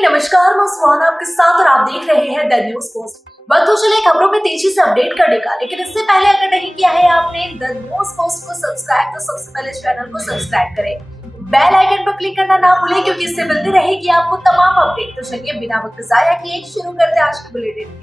नमस्कार, मैं सुहाना आपके साथ और आप देख रहे हैं द न्यूज पोस्ट। वक्त तो चले खबरों में तेजी से अपडेट करने का, लेकिन इससे पहले अगर नहीं किया है आपने द न्यूज पोस्ट को सब्सक्राइब तो सबसे पहले चैनल को सब्सक्राइब करें, बेल आइकन पर क्लिक करना ना भूलें क्योंकि इससे मिलती रहेगी आपको तमाम अपडेट। तो चलिए बिना वक्त जाया किए शुरू करते हैं आज की बुलेटिन।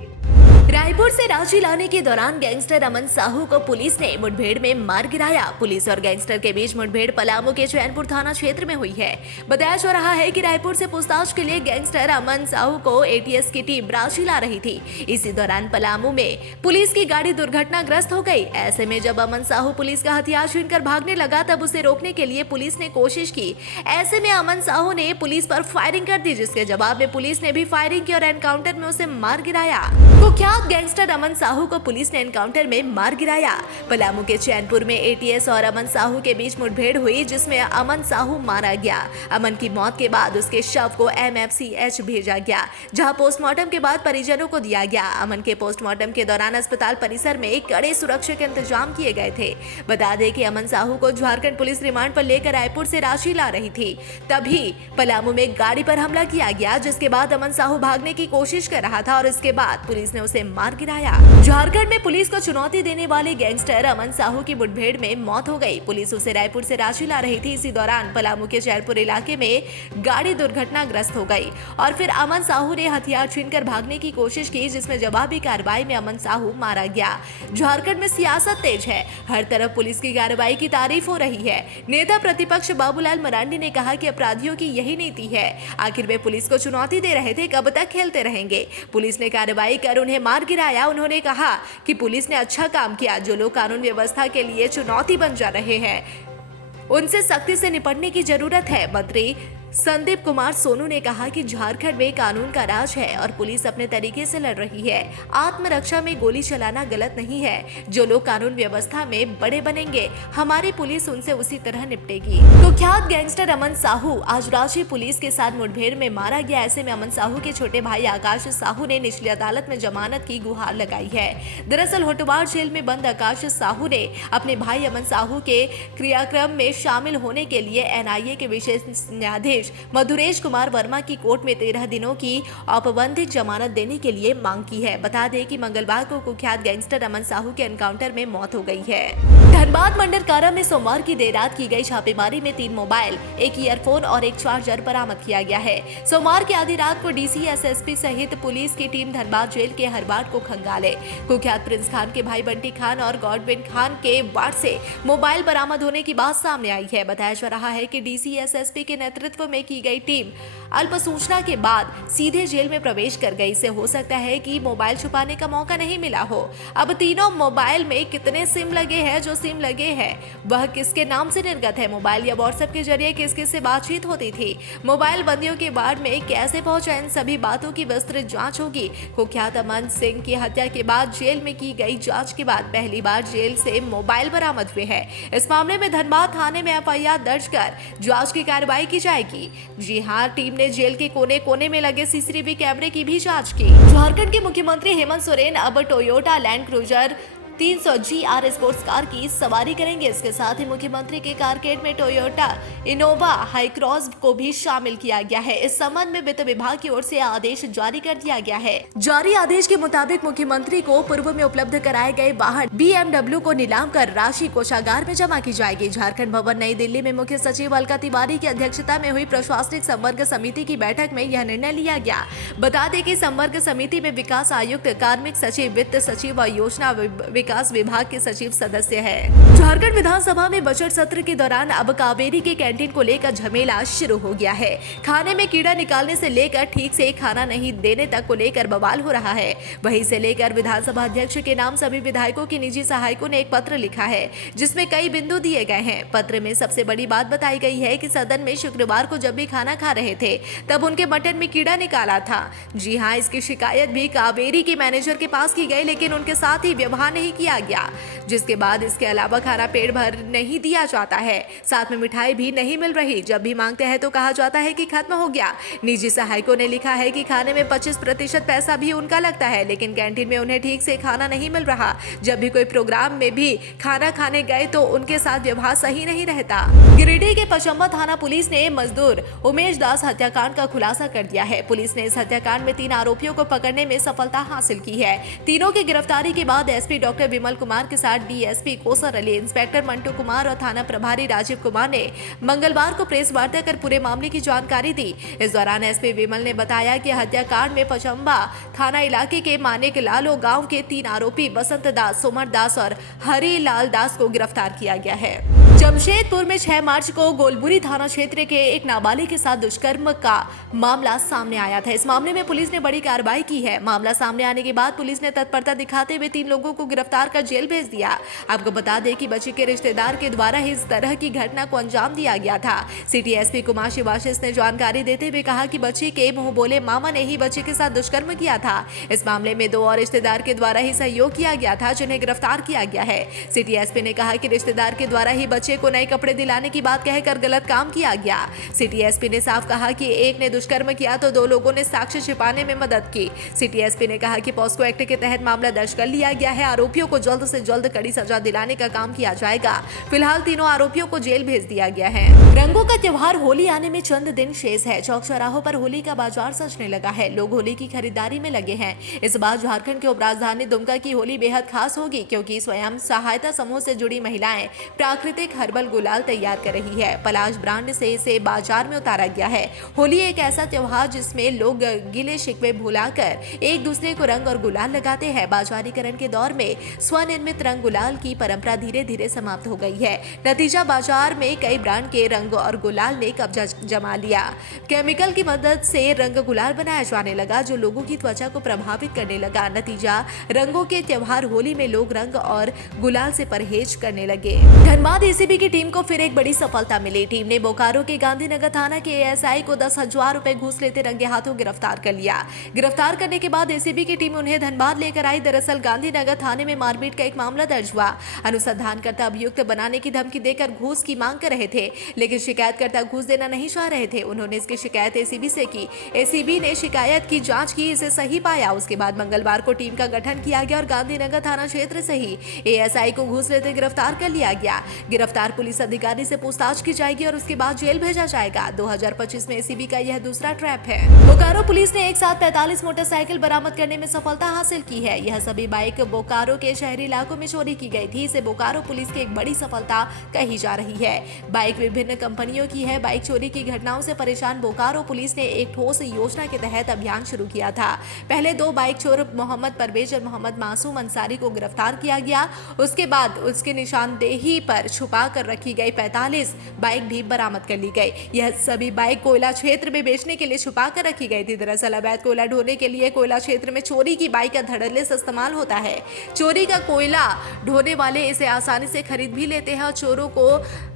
रायपुर से राशि लाने के दौरान गैंगस्टर अमन साहू को पुलिस ने मुठभेड़ में मार गिराया। पुलिस और गैंगस्टर के बीच मुठभेड़ पलामू के चैनपुर थाना क्षेत्र में हुई है। बताया जा रहा है कि रायपुर से पूछताछ के लिए गैंगस्टर अमन साहू को एटीएस की टीम राशि ला रही थी। इसी दौरान पलामू में पुलिस की गाड़ी दुर्घटनाग्रस्त हो गई। ऐसे में जब अमन साहू पुलिस का हथियार छीनकर भागने लगा तब उसे रोकने के लिए पुलिस ने कोशिश की। ऐसे में अमन साहू ने पुलिस पर फायरिंग कर दी, जिसके जवाब में पुलिस ने भी फायरिंग की और एनकाउंटर में उसे मार गिराया। कुख्यात गैंगस्टर अमन साहू को पुलिस ने एनकाउंटर में मार गिराया। पलामू के चैनपुर में एटीएस और अमन साहू के बीच मुठभेड़ हुई, जिसमें अमन साहू मारा गया। अमन की मौत के बाद उसके शव को एमएफसीएच भेजा गया, जहां पोस्टमार्टम के बाद परिजनों को दिया गया। अमन के पोस्टमार्टम के दौरान अस्पताल परिसर में कड़े सुरक्षा के इंतजाम किए गए थे। बता दें कि अमन साहू को झारखंड पुलिस रिमांड पर लेकर रायपुर से राशि ला रही थी, तभी पलामू में गाड़ी पर हमला किया गया, जिसके बाद अमन साहू भागने की कोशिश कर रहा था और इसके बाद पुलिस ने उसे मार गिराया। झारखंड में पुलिस को चुनौती देने वाले गैंगस्टर अमन साहू की मुठभेड़ में मौत हो गई। पुलिस उसे रायपुर से राशि ला रही थी। इसी दौरान पलामू के चैनपुर इलाके में गाड़ी दुर्घटनाग्रस्त हो गई और फिर अमन साहू ने हथियार छीनकर भागने की कोशिश की, जिसमें जवाबी कार्रवाई में अमन साहू मारा गया। झारखंड में सियासत तेज है, हर तरफ पुलिस की कार्रवाई की तारीफ हो रही है। नेता प्रतिपक्ष बाबूलाल मरांडी ने कहा कि अपराधियों की यही नीति है, आखिर वे पुलिस को चुनौती दे रहे थे, कब तक खेलते रहेंगे। पुलिस ने कार्रवाई कर उन्हें मार गिराया। उन्होंने कहा कि पुलिस ने अच्छा काम किया। जो लोग कानून व्यवस्था के लिए चुनौती बन जा रहे हैं उनसे सख्ती से निपटने की जरूरत है। मंत्री संदीप कुमार सोनू ने कहा कि झारखंड में कानून का राज है और पुलिस अपने तरीके से लड़ रही है। आत्मरक्षा में गोली चलाना गलत नहीं है। जो लोग कानून व्यवस्था में बड़े बनेंगे, हमारी पुलिस उनसे उसी तरह निपटेगी। कुख्यात गैंगस्टर अमन साहू आज रांची पुलिस के साथ मुठभेड़ में मारा गया। ऐसे में अमन साहू के छोटे भाई आकाश साहू ने निचली अदालत में जमानत की गुहार लगाई है। दरअसल होटवार जेल में बंद आकाश साहू ने अपने भाई अमन साहू के क्रियाक्रम में शामिल होने के लिए एनआईए के विशेष न्यायाधीश मधुरेश कुमार वर्मा की कोर्ट में 13 दिनों की औपबंधिक जमानत देने के लिए मांग की है। बता दें कि मंगलवार को कुख्यात गैंगस्टर अमन साहू के एनकाउंटर में मौत हो गई है। धनबाद मंडल कारा में सोमवार की देर रात की गई छापेमारी में 3 मोबाइल, 1 ईयरफोन और 1 चार्जर बरामद किया गया है। सोमवार की आधी रात को डीसी एसएसपी सहित पुलिस की टीम धनबाद जेल के हर वार्ड को खंगाले। कुख्यात प्रिंस खान के भाई बंटी खान और गॉडविन खान के वार्ड से मोबाइल बरामद होने की बात सामने आई है। बताया जा रहा है कि डीसी एसएसपी के नेतृत्व में की गई टीम अल्प सूचना के बाद सीधे जेल में प्रवेश कर गई। इससे हो सकता है कि मोबाइल छुपाने का मौका नहीं मिला हो। अब तीनों मोबाइल में कितने सिम लगे हैं, जो सिम लगे हैं वह किसके नाम से निर्गत है, मोबाइल या व्हाट्सएप के जरिए किस किस से बातचीत होती थी, मोबाइल बंदियों के वार्ड में कैसे पहुंचा, इन सभी बातों की विस्तृत जांच होगी। कुख्यात अमन सिंह की हत्या के बाद जेल में की गई जांच के बाद पहली बार जेल से मोबाइल बरामद हुए हैं। इस मामले में धनबाद थाने में एफआईआर दर्ज कर जांच की कार्रवाई की जाएगी। जी हां, टीम ने जेल के कोने कोने में लगे सीसीटीवी कैमरे की भी जांच की। झारखंड के मुख्यमंत्री हेमंत सोरेन अब Toyota land cruiser 300 GR sports car की सवारी करेंगे। इसके साथ ही मुख्यमंत्री के कारकेड में टोयोटा इनोवा हाई क्रॉस को भी शामिल किया गया है। इस संबंध में वित्त विभाग की ओर से आदेश जारी कर दिया गया है। जारी आदेश के मुताबिक मुख्यमंत्री को पूर्व में उपलब्ध कराए गए वाहन BMW को नीलाम कर राशि कोषागार में जमा की जाएगी। झारखंड भवन नई दिल्ली में मुख्य सचिव अलका तिवारी की अध्यक्षता में हुई प्रशासनिक संवर्ग समिति की बैठक में यह निर्णय लिया गया। बता दें कि संवर्ग समिति में विकास आयुक्त, कार्मिक सचिव, वित्त सचिव और योजना विकास विभाग के सचिव सदस्य है। झारखंड विधानसभा में बजट सत्र के दौरान अब कावेरी के कैंटीन को लेकर झमेला शुरू हो गया है। खाने में कीड़ा निकालने से लेकर ठीक से खाना नहीं देने तक को लेकर बवाल हो रहा है। वहीं से लेकर विधानसभा अध्यक्ष के नाम सभी विधायकों की निजी सहायकों ने एक पत्र लिखा है, जिसमें कई बिंदु दिए गए हैं। पत्र में सबसे बड़ी बात बताई गई है कि सदन में शुक्रवार को जब भी खाना खा रहे थे तब उनके मटन में कीड़ा निकाला था। जी हाँ, इसकी शिकायत भी कावेरी के मैनेजर के पास की गई, लेकिन उनके साथ ही व्यवहार नहीं किया गया, जिसके बाद इसके अलावा खाना पेट भर नहीं दिया जाता है, साथ में मिठाई भी नहीं मिल रही। जब भी मांगते हैं तो कहा जाता है कि खत्म हो गया। निजी सहायकों ने लिखा है कि खाने में 25% पैसा भी उनका लगता है, लेकिन कैंटीन में उन्हें ठीक से खाना नहीं मिल रहा। जब भी कोई प्रोग्राम में भी खाना खाने गए तो उनके साथ व्यवहार सही नहीं रहता। गिरिडीह के पचम्बा थाना पुलिस ने मजदूर उमेश दास हत्याकांड का खुलासा कर दिया है। पुलिस ने इस हत्याकांड में 3 आरोपियों को पकड़ने में सफलता हासिल की है। तीनों की गिरफ्तारी के बाद एसपी डॉक्टर विमल कुमार के साथ डीएसपी कोसर अली, इंस्पेक्टर मंटू कुमार और थाना प्रभारी राजीव कुमार ने मंगलवार को प्रेस वार्ता कर पूरे मामले की जानकारी दी। इस दौरान एसपी विमल ने बताया कि हत्याकांड में पचम्बा थाना इलाके के मानिक लालो गांव के 3 आरोपी बसंत दास, सोमर दास और हरिलाल दास को गिरफ्तार किया गया है। जमशेदपुर में 6 मार्च को गोलबुरी थाना क्षेत्र के एक नाबालिग के साथ दुष्कर्म का मामला सामने आया था। इस मामले में पुलिस ने बड़ी कार्रवाई की है। मामला सामने आने के बाद पुलिस ने तत्परता दिखाते हुए 3 लोगों को गिरफ्तार कर जेल भेज दिया। आपको बता दें कि बच्ची के रिश्तेदार के द्वारा ही इस तरह की घटना को अंजाम दिया गया था। सिटी एसपी कुमार शिवाशिष ने जानकारी देते हुए कहा कि बच्ची के मुंह बोले मामा ने ही बच्ची के साथ दुष्कर्म किया था। इस मामले में 2 और रिश्तेदार के द्वारा ही सहयोग किया गया था, जिन्हें गिरफ्तार किया गया है। सिटी एसपी ने कहा कि रिश्तेदार के द्वारा ही बच्चे को नए कपड़े दिलाने की बात कहकर गलत काम किया गया। सिटी एसपी ने साफ कहा कि एक ने दुष्कर्म किया तो 2 लोगों ने साक्ष्य छिपाने में मदद की। सिटी एसपी ने कहा कि पॉस्को एक्ट के तहत मामला दर्ज कर लिया गया है। आरोपियों को जल्द से जल्द कड़ी सजा दिलाने का काम किया जाएगा। फिलहाल तीनों आरोपियों को जेल भेज दिया गया है। रंगों का त्योहार होली आने में चंद दिन शेष है। चौक चौराहों पर होली का बाजार सजने लगा है। लोग होली की खरीदारी में लगे हैं। इस बार झारखंड के उपराजधानी दुमका की होली बेहद खास होगी, क्योंकि स्वयं सहायता समूह से जुड़ी महिलाएं प्राकृतिक हर्बल गुलाल तैयार कर रही है। पलाश ब्रांड से इसे बाजार में उतारा गया है। होली एक ऐसा त्योहार जिसमें लोग गिले शिकवे भुलाकर एक दूसरे को रंग और गुलाल लगाते हैं। बाजारीकरण के दौर में स्वनिर्मित रंग गुलाल की परंपरा धीरे धीरे समाप्त हो गई है। नतीजा बाजार में कई ब्रांड के रंग और गुलाल ने कब्जा जमा लिया। केमिकल की मदद से रंग गुलाल बनाया जाने लगा, जो लोगों की त्वचा को प्रभावित करने लगा। नतीजा रंगों के त्योहार होली में लोग रंग और गुलाल से परहेज करने लगे। धनबाद एसीबी की टीम को फिर एक बड़ी सफलता मिली। टीम ने बोकारो के गांधीनगर थाना के एएसआई को 10,000 रुपए घूस लेते रंगे हाथों गिरफ्तार कर लिया। गिरफ्तार करने के बाद एसीबी की टीम उन्हें धनबाद लेकर आई। दरअसल गांधीनगर थाने में मारपीट का एक मामला दर्ज हुआ। अनुसंधानकर्ता अभियुक्त बनाने की धमकी देकर घूस की मांग कर रहे थे, लेकिन शिकायतकर्ता घूस देना नहीं चाह रहे थे। उन्होंने इसकी शिकायत एसीबी से की। एसीबी ने शिकायत की जांच की, इसे सही पाया। उसके बाद मंगलवार को टीम का गठन किया गया और गांधीनगर थाना क्षेत्र से ही एएसआई को घूस लेते गिरफ्तार कर लिया गया। गिरफ्तार पुलिस अधिकारी से पूछताछ की जाएगी और उसके बाद जेल भेजा जाएगा। 2025 में एसीबी का यह दूसरा ट्रैप है। बोकारो पुलिस ने एक साथ 45 मोटरसाइकिल बरामद करने में सफलता हासिल की है। यह सभी बाइक बोकारो के शहरी इलाकों में चोरी की गई थी। इसे बोकारो पुलिस की एक बड़ी सफलता कही जा रही है। बाइक विभिन्न कंपनियों की है। बाइक चोरी की घटनाओं से परेशान बोकारो पुलिस ने एक ठोस योजना के तहत अभियान शुरू किया था। पहले 2 बाइक चोर मोहम्मद परवेज और मोहम्मद मासूम अंसारी को गिरफ्तार किया गया। उसके बाद उसके निशानदेही पर छुपा कर रखी गई 45 बाइक भी बरामद कर ली गई। यह सभी बाइक कोयला क्षेत्र में बेचने के लिए छुपा कर रखी गई थी। दरअसल अवैध कोयला ढोने के लिए कोयला क्षेत्र में चोरी की बाइक का धड़ल्ले से इस्तेमाल होता है। चोरी का कोयला ढोने वाले इसे आसानी से खरीद भी लेते हैं और चोरों को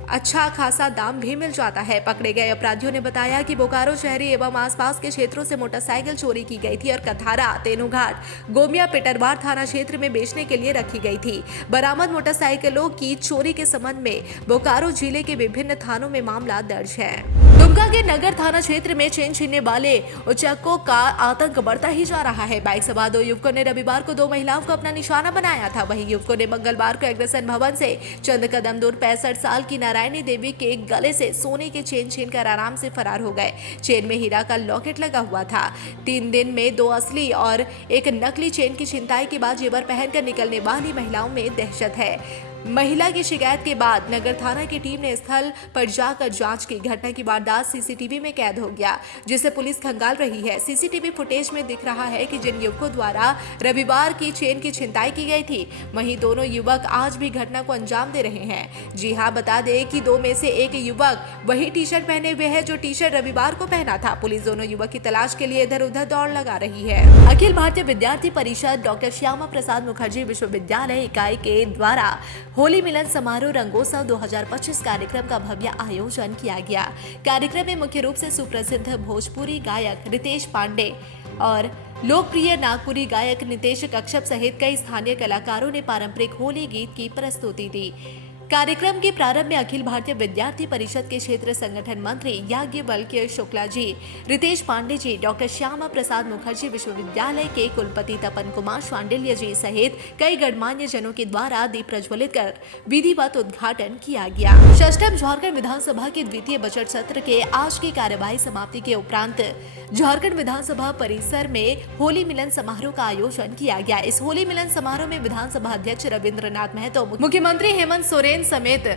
अच्छा खासा दाम भी मिल जाता है। पकड़े गए अपराधियों ने बताया कि बोकारो शहरी एवं आसपास के क्षेत्रों से मोटरसाइकिल चोरी की गई थी और कथारा, तेनुघाट, गोमिया, पिटरवार थाना क्षेत्र में बेचने के लिए रखी गई थी। बरामद मोटरसाइकिलों की चोरी के संबंध में बोकारो जिले के विभिन्न थानों में मामला दर्ज है। दुमका के नगर थाना क्षेत्र में चेन छीनने वाले उचक्कों का आतंक बढ़ता ही जा रहा है। बाइक सवार 2 युवकों ने रविवार को 2 महिलाओं को अपना निशाना बनाया था। वहीं युवकों ने मंगलवार को अग्रसेन भवन से चंद कदम दूर 65 साल की नारायणी देवी के गले से सोने के चेन छीनकर आराम से फरार हो गए। चेन में हीरा का लॉकेट लगा हुआ था। 3 दिन में 2 असली और एक नकली चेन की छिनताई के बाद जेवर पहनकर निकलने वाली महिलाओं में दहशत है। महिला की शिकायत के बाद नगर थाना की टीम ने स्थल पर जाकर जांच की। घटना की वारदात सीसीटीवी में कैद हो गया, जिसे पुलिस खंगाल रही है। सीसीटीवी फुटेज में दिख रहा है कि जिन युवकों द्वारा रविवार की चेन की छिनताई की गई थी, वहीं दोनों युवक आज भी घटना को अंजाम दे रहे हैं। जी हां, बता दें कि 2 में से एक युवक वही टी शर्ट पहने हुए है जो टी शर्ट रविवार को पहना था। पुलिस दोनों युवक की तलाश के लिए इधर उधर दौड़ लगा रही है। अखिल भारतीय विद्यार्थी परिषद डॉक्टर श्यामा प्रसाद मुखर्जी विश्वविद्यालय इकाई के द्वारा होली मिलन समारोह रंगोत्सव 2025 कार्यक्रम का भव्य आयोजन किया गया। कार्यक्रम में मुख्य रूप से सुप्रसिद्ध भोजपुरी गायक रितेश पांडे और लोकप्रिय नागपुरी गायक नितेश कश्यप सहित कई स्थानीय कलाकारों ने पारंपरिक होली गीत की प्रस्तुति दी। कार्यक्रम के प्रारंभ में अखिल भारतीय विद्यार्थी परिषद के क्षेत्र संगठन मंत्री याज्ञवल्क्य शुक्ला जी, रितेश पांडे जी, डॉक्टर श्यामा प्रसाद मुखर्जी विश्वविद्यालय के कुलपति तपन कुमार शांडिल्य जी सहित कई गणमान्य जनों के द्वारा दीप प्रज्वलित कर विधिवत उद्घाटन किया गया। षष्ठम झारखंड विधानसभा के द्वितीय बजट सत्र के आज की कार्यवाही समाप्ति के उपरांत झारखंड विधानसभा परिसर में होली मिलन समारोह का आयोजन किया गया। इस होली मिलन समारोह में विधानसभा अध्यक्ष रविंद्रनाथ महतो, मुख्यमंत्री हेमंत सोरेन समेत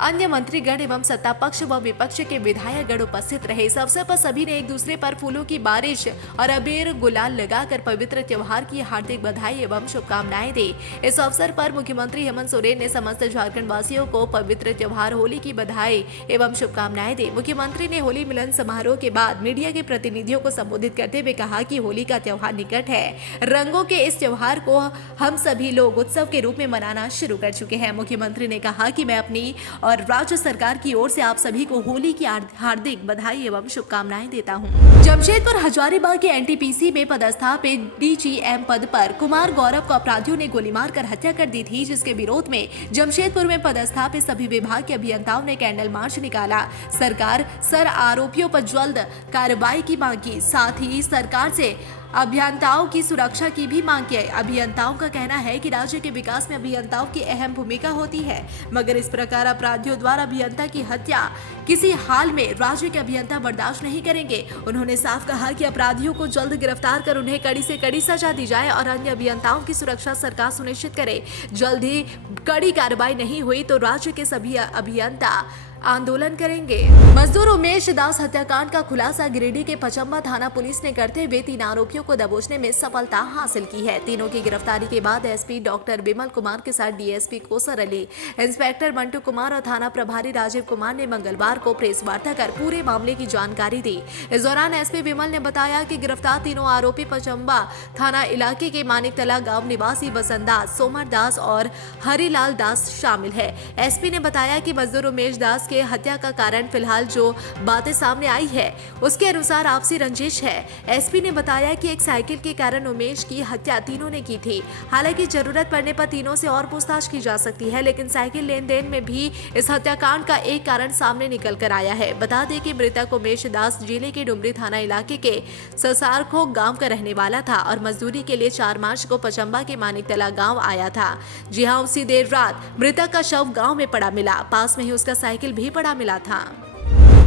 अन्य मंत्रीगण एवं सत्ता पक्ष व विपक्ष के विधायकगण उपस्थित रहे। इस अवसर पर सभी ने एक दूसरे पर फूलों की बारिश और अबीर गुलाल लगाकर पवित्र त्योहार की हार्दिक बधाई एवं शुभकामनाएं दी। इस अवसर पर मुख्यमंत्री हेमंत सोरेन ने समस्त झारखंड वासियों को पवित्र त्योहार होली की बधाई एवं शुभकामनाएं दी। मुख्यमंत्री ने होली मिलन समारोह के बाद मीडिया के प्रतिनिधियों को संबोधित करते हुए कहा कि होली का त्योहार निकट है। रंगों के इस त्योहार को हम सभी लोग उत्सव के रूप में मनाना शुरू कर चुके हैं। मुख्यमंत्री ने कहा कि मैं अपनी और राज्य सरकार की ओर से आप सभी को होली की हार्दिक बधाई एवं शुभकामनाएं देता हूं। जमशेदपुर हजारीबाग के एनटीपीसी में पदस्थापित डीजीएम पद पर कुमार गौरव को अपराधियों ने गोली मारकर हत्या कर दी थी, जिसके विरोध में जमशेदपुर में पदस्थापित सभी विभाग के अभियंताओं ने कैंडल मार्च निकाला। सरकार आरोपियों पर जल्द कार्रवाई की मांग की, साथ ही सरकार से अभियंताओं की सुरक्षा की भी मांग की। अभियंताओं का कहना है कि राज्य के विकास में अभियंताओं की अहम भूमिका होती है, मगर इस प्रकार अपराधियों द्वारा अभियंता की हत्या किसी हाल में राज्य के अभियंता बर्दाश्त नहीं करेंगे। उन्होंने साफ कहा कि अपराधियों को जल्द गिरफ्तार कर उन्हें कड़ी से कड़ी सजा दी जाए और अन्य अभियंताओं की सुरक्षा सरकार सुनिश्चित करे। जल्द ही कड़ी कार्रवाई नहीं हुई तो राज्य के सभी अभियंता आंदोलन करेंगे। मजदूर उमेश दास हत्याकांड का खुलासा गिरिडीह के पचम्बा थाना पुलिस ने करते हुए 3 आरोपियों को दबोचने में सफलता हासिल की है। तीनों की गिरफ्तारी के बाद एसपी डॉक्टर विमल कुमार के साथ डीएसपी कोसर अली, इंस्पेक्टर मंटू कुमार और थाना प्रभारी राजीव कुमार ने मंगलवार को प्रेस वार्ता कर पूरे मामले की जानकारी दी। इस दौरान एसपी विमल ने बताया कि गिरफ्तार तीनों आरोपी पचम्बा थाना इलाके के मानिकतला गाँव निवासी वसंत दास, सोमर दास और हरिलाल दास शामिल है। एसपी ने बताया कि मजदूर उमेश दास के हत्या का कारण फिलहाल जो बातें सामने आई है उसके अनुसार आपसी रंजिश है। एसपी ने बताया कि एक साइकिल के कारण उमेश की हत्या तीनों ने की थी। हालांकि जरूरत पड़ने पर तीनों से और पूछताछ की जा सकती है, लेकिन साइकिल लेन देन में भी इस हत्याकांड का एक कारण सामने निकल कर आया है। बता दें कि मृतक उमेश दास जिले के डुमरी थाना इलाके के ससारखो गाँव का रहने वाला था और मजदूरी के लिए 4 मार्च को पचम्बा के मानिकतला गाँव आया था। जी हाँ, उसी देर रात मृतक का शव गाँव में पड़ा मिला। पास में ही उसका साइकिल भी पड़ा मिला था।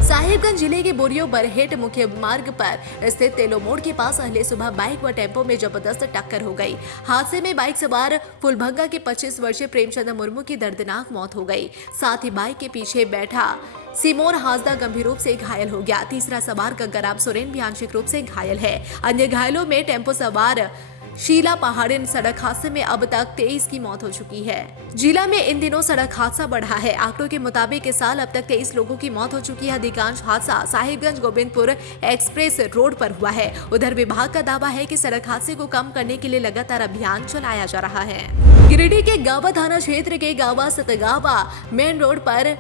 साहिबगंज जिले के बोरियो बरहेट मुख्य मार्ग पर स्थित तेलो मोड़ के पास अगले सुबह बाइक व टेम्पो में जबरदस्त टक्कर हो गई। हादसे में बाइक सवार फुलभंगा के 25 वर्षीय प्रेमचंद मुर्मू की दर्दनाक मौत हो गई। साथ ही बाइक के पीछे बैठा सिमोन हासदा गंभीर रूप से घायल हो गया। तीसरा सवार गंगाराम सोरेन भी आंशिक रूप से घायल है। अन्य घायलों में टेम्पो सवार शीला पहाड़िन सड़क हादसे में अब तक 23 की मौत हो चुकी है। जिला में इन दिनों सड़क हादसा बढ़ा है। आंकड़ों के मुताबिक इस साल अब तक 23 लोगों की मौत हो चुकी है। अधिकांश हादसा साहिबगंज गोविंदपुर एक्सप्रेस रोड पर हुआ है। उधर विभाग का दावा है कि सड़क हादसे को कम करने के लिए लगातार अभियान चलाया जा रहा है। गिरिडीह के गावा थाना क्षेत्र के गावा सतगावा मेन रोड पर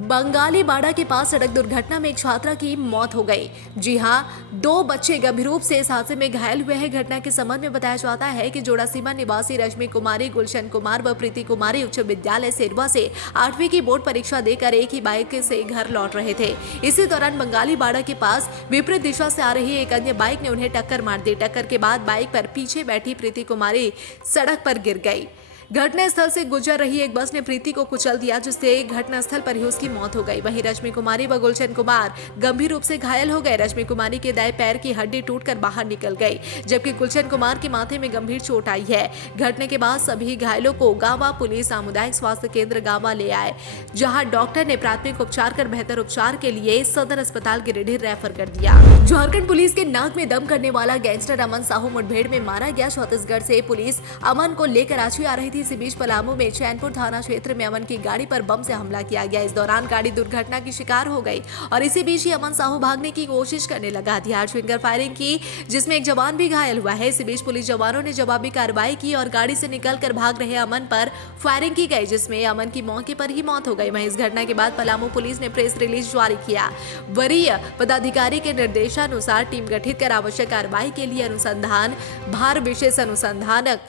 बंगाली बाड़ा के पास सड़क दुर्घटना में एक छात्रा की मौत हो गई। जी हां, 2 बच्चे गंभीर रूप से इस हादसे में घायल हुए हैं। घटना के संबंध में बताया जाता है कि जोड़ासीमा निवासी रश्मि कुमारी, गुलशन कुमार व प्रीति कुमारी उच्च विद्यालय सेरवा से 8वीं की बोर्ड परीक्षा देकर एक ही बाइक से घर लौट रहे थे। इसी दौरान बंगाली बाड़ा के पास विपरीत दिशा से आ रही एक अन्य बाइक ने उन्हें टक्कर मार दी। टक्कर के बाद बाइक पर पीछे बैठी प्रीति कुमारी सड़क पर गिर गई। घटनास्थल से गुजर रही एक बस ने प्रीति को कुचल दिया, जिससे घटनास्थल पर ही उसकी मौत हो गई। वहीं रश्मि कुमारी व गुलशन कुमार गंभीर रूप से घायल हो गए। रश्मि कुमारी के दाएं पैर की हड्डी टूटकर बाहर निकल गई, जबकि गुलशन कुमार के माथे में गंभीर चोट आई है। घटना के बाद सभी घायलों को गावा पुलिस सामुदायिक स्वास्थ्य केंद्र गावा ले आए, जहां डॉक्टर ने प्राथमिक उपचार कर बेहतर उपचार के लिए सदर अस्पताल गिरिडीह रेफर कर दिया। झारखंड पुलिस के नाक में दम करने वाला गैंगस्टर अमन साहू मुठभेड़ में मारा गया। छत्तीसगढ़ से पुलिस अमन को लेकर रांची आ रही थी, थी। इसी बीच पलामू में चैनपुर थाना क्षेत्र में अमन की गाड़ी पर बम से हमला किया गया। इस दौरान गाड़ी दुर्घटना की शिकार हो गई और इसी बीच ही अमन साहू भागने की कोशिश करने लगा। हथियार छीनकर फायरिंग की, जिसमें एक जवान भी घायल हुआ है। इसी बीच पुलिस जवानों ने जवाबी कार्रवाई की और गाड़ी से निकलकर भाग रहे अमन पर फायरिंग की गई, जिसमें अमन की मौके पर ही मौत हो गई। वहीं इस घटना के बाद पलामू पुलिस ने प्रेस रिलीज जारी किया। वरीय पदाधिकारी के निर्देशानुसार टीम गठित कर आवश्यक कार्रवाई के लिए अनुसंधान भार विशेष अनुसंधानक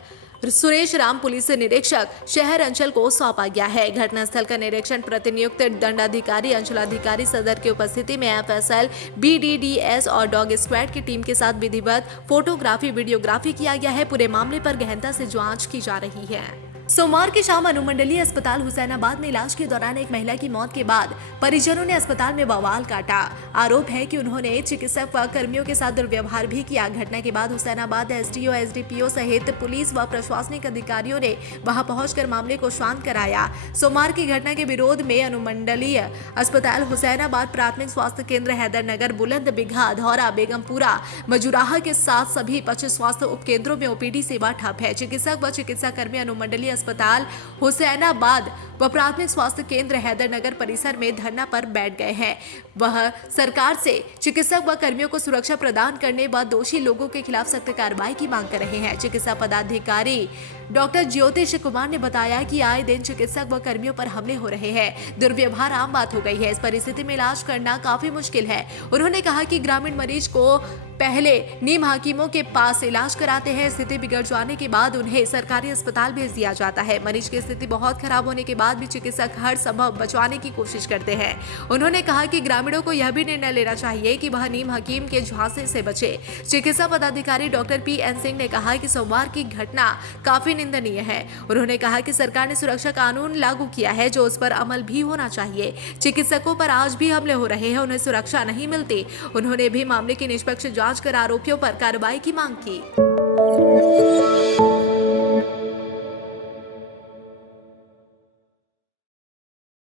सुरेश राम पुलिस निरीक्षक शहर अंचल को सौंपा गया है। घटनास्थल का निरीक्षण प्रतिनियुक्त दंडाधिकारी अंचलाधिकारी सदर की उपस्थिति में एफएसएल, बीडीडीएस और डॉग स्क्वाड की टीम के साथ विधिवत फोटोग्राफी वीडियोग्राफी किया गया है। पूरे मामले पर गहनता से जांच की जा रही है। सोमवार की शाम अनुमंडलीय अस्पताल हुसैनाबाद में इलाज के दौरान एक महिला की मौत के बाद परिजनों ने अस्पताल में बवाल काटा। आरोप है कि उन्होंने चिकित्सक व कर्मियों के साथ दुर्व्यवहार भी किया। घटना के बाद हुसैनाबाद एसडीओ, एसडीपीओ सहित पुलिस व प्रशासनिक अधिकारियों ने वहां पहुंचकर मामले को शांत कराया। सोमवार की घटना के विरोध में अनुमंडलीय अस्पताल हुसैनाबाद, प्राथमिक स्वास्थ्य केंद्र हैदरनगर, बुलंद बिघा, धौरा, बेगमपुरा, मजुराहा के साथ सभी 25 स्वास्थ्य उपकेंद्रों में ओपीडी सेवा ठप है। चिकित्सक व चिकित्सा कर्मी अनुमंडलीय अस्पताल हुसैनाबाद व प्राथमिक स्वास्थ्य केंद्र हैदरनगर परिसर में धरना पर बैठ गए हैं। वह सरकार से चिकित्सक व कर्मियों को सुरक्षा प्रदान करने व दोषी लोगों के खिलाफ सख्त कार्रवाई की मांग कर रहे हैं। चिकित्सा पदाधिकारी डॉक्टर ज्योतिष कुमार ने बताया कि आए दिन चिकित्सक व कर्मियों पर हमले हो रहे हैं। दुर्व्यवहार आम बात हो गई है। इस परिस्थिति में इलाज करना काफी मुश्किल है। उन्होंने कहा कि ग्रामीण मरीज को पहले नीम हकीमों के पास इलाज कराते हैं। स्थिति बिगड़ जाने के बाद उन्हें सरकारी अस्पताल भेज दिया जाता है। मरीज की स्थिति बहुत खराब होने के बाद भी चिकित्सक हर संभव बचाने की कोशिश करते हैं। उन्होंने कहा कि ग्रामीणों को यह भी निर्णय लेना चाहिए कि वह नीम हकीम के झांसे से बचे। चिकित्सा पदाधिकारी डॉक्टर पी.एन. सिंह ने कहा कि सोमवार की घटना काफी निंदनीय है। उन्होंने कहा कि सरकार ने सुरक्षा कानून लागू किया है, जो उस पर अमल भी होना चाहिए। चिकित्सकों पर आज भी हमले हो रहे हैं, उन्हें सुरक्षा नहीं मिलती। उन्होंने भी मामले की निष्पक्ष जांच कर आरोपियों पर कार्रवाई की मांग की।